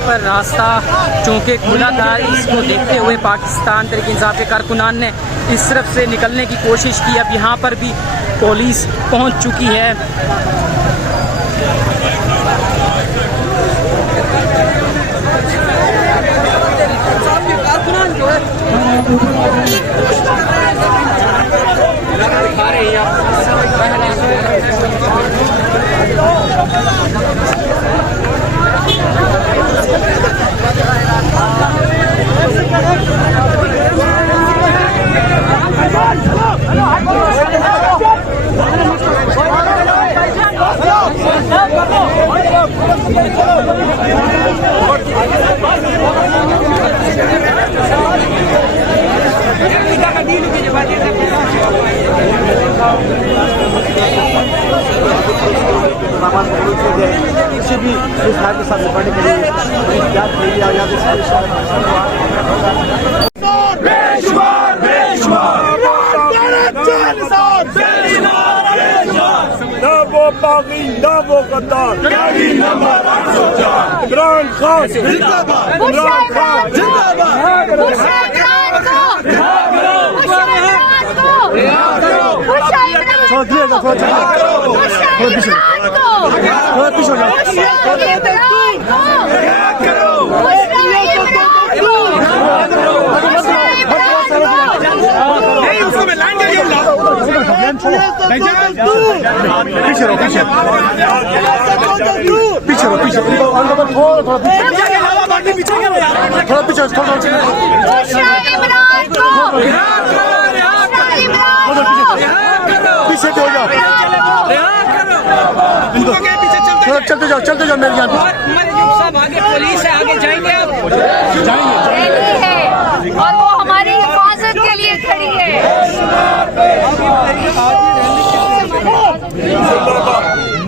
पर रास्ता चूँकि खुला था, इसको देखते हुए पाकिस्तान तहरीक इंसाफ के कारकुनान ने इस तरफ से निकलने की कोशिश की। अब यहाँ पर भी पुलिस पहुँच चुकी है। कारकुनान जो है दिखा रहे हैं किसी भी विस्तार के साथ निपटने के चलते जाओ मेरे यहाँ सब आगे पुलिस है, आगे जाएंगे और वो हमारी हिफाजत के लिए खड़ी है।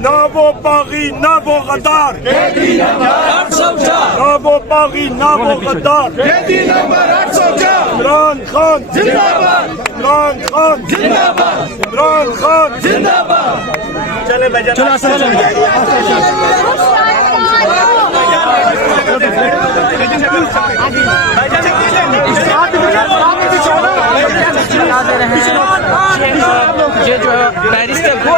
ना वो बागी ना वो गद्दार, ना वो बागी ना वो गद्दार। इमरान खान जिंदाबाद, इमरान खान जिंदाबाद, इमरान खान जिंदाबाद। चले ये जो पेरिस के वो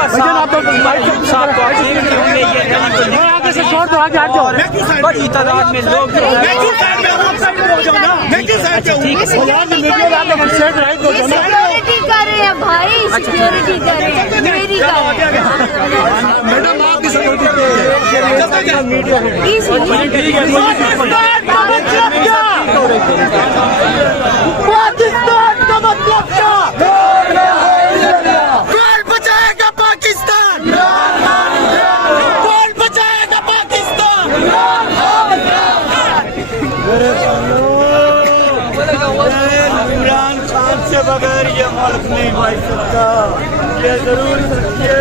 बड़ी तादाद में लोग सिक्योरिटी कर रहे हैं भाई, सिक्योरिटी कर रहे हैं, मेरी मैडम आपकी सिक्योरिटी पाकिस्तान का मतलब क्या? कौन बचाएगा पाकिस्तान? कौन बचाएगा पाकिस्तान? इमरान खान से बगैर ये मुल्क नहीं भाई सकता। ये जरूर सोचिए,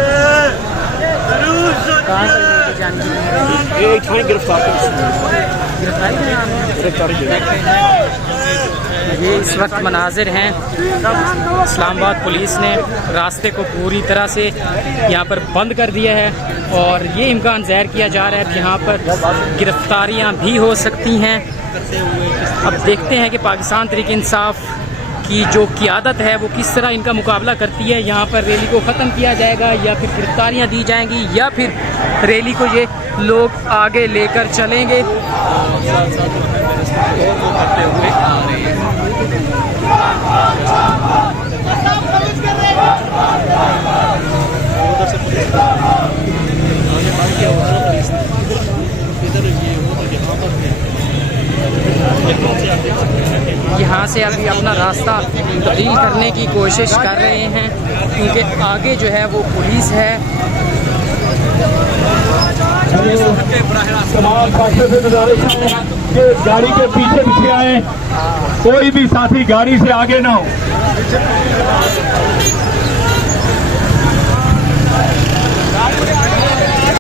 जरूर सोचिए। ये इस वक्त मनाजिर हैं। इस्लामाबाद पुलिस ने रास्ते को पूरी तरह से यहाँ पर बंद कर दिया है और ये इम्कान ज़ाहिर किया जा रहा है कि यहाँ पर गिरफ्तारियाँ भी हो सकती हैं। अब देखते हैं कि पाकिस्तान तहरीक इंसाफ की जो क़ियादत है वो किस तरह इनका मुकाबला करती है। यहाँ पर रैली को ख़त्म किया जाएगा या फिर गिरफ्तारियाँ दी जाएंगी या फिर रैली को ये लोग आगे लेकर चलेंगे। यहाँ से अभी अपना रास्ता तब्दील करने की कोशिश कर रहे हैं क्योंकि आगे जो है वो पुलिस है। तमाम पार्टियों से गुजारिश है कि गाड़ी के पीछे आए, कोई भी साथी गाड़ी से आगे ना हो।